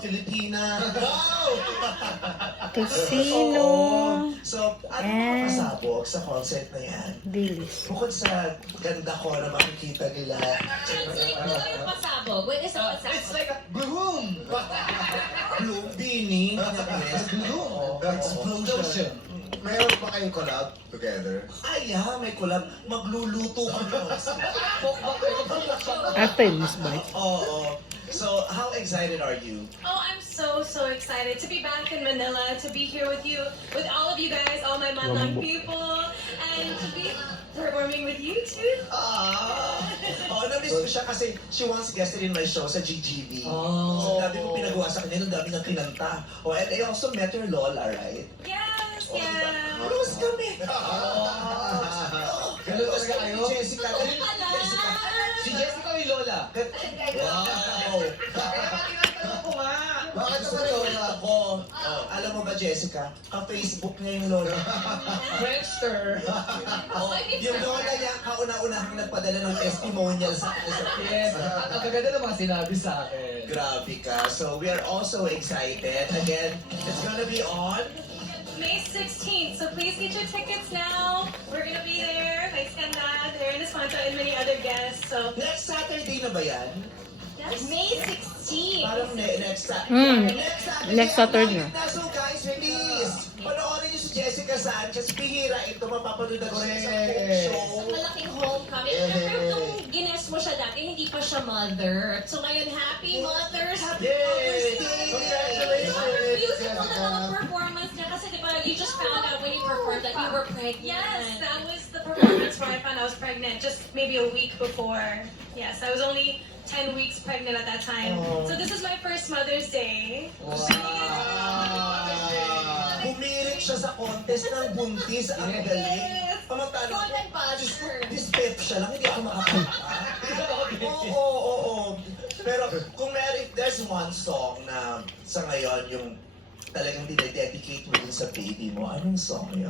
Filipina. Wow! Tocino. Oo. So, ano And- pasabog sa concert na yan? Dilis. Bukod sa ganda ko na makikita nila. Pasabog. What is a pasabog? It's like a bloom! Bloom, beanie. Bloom. Explosion. Mayroon ba kayong collab together? Ay, yeah, may collab. Magluluto kami. After Miss Bite. Oo. So, how excited are you? Oh, I'm so excited to be back in Manila, to be here with you, with all of you guys, all my Manlang people, and to be performing with you too. Oo, na-miss ko siya kasi she once guested in my show sa GGB. So, dami mo pinagawa sa kanya, nung dami niyang kinanta. Oh, and I also met your Lola, right? Yes, Oh, diba? yes. Close kami. Ganun talaga kayo? Si Jessica. Ganun Ala. si Jessica. Si Jessica may Lola. Wow! Bakit sa Lola? Ako, alam mo ba, Jessica, ka-Facebook niya yung Lola. Friendster. Oh, yung Lola niya, kauna-unahang nagpadala ng testimonial sa akin sa Yes. Ang kaganda ng mga sinabi sa akin. Grabe ka. So, we are also excited. Again, it's gonna be on May 16th, so please get your tickets now. We're gonna be there. Thanks, Ganda. There in Espanto and many other guests. So next Saturday na ba yan? that's May 16th. Parang next Saturday. Next Saturday na. So guys, please, panoorin niyo si Jessica Sanchez. Bihira ito, mapapanood na ko siya sa Coke Show. Sa malaking homecoming. Pero nung gines mo siya dati, hindi pa siya mother. So ngayon, happy Mother's Yay! Congratulations! Beautiful na mga performance niya kasi di ba, you just found out when you performed that you were pregnant. Yes, that was the performance where I found I was pregnant just maybe a week before. Yes, I was only 10 weeks pregnant at that time. So this is my first Mother's Day. Bumirit siya sa contest ng buntis. Ang galing. Pamantalo. Golden Buzzer. Dispep siya lang, hindi ako makakanta. Oo. Pero kung there's one song na sa ngayon yung talagang dinededicate mo din sa baby mo, anong song yun?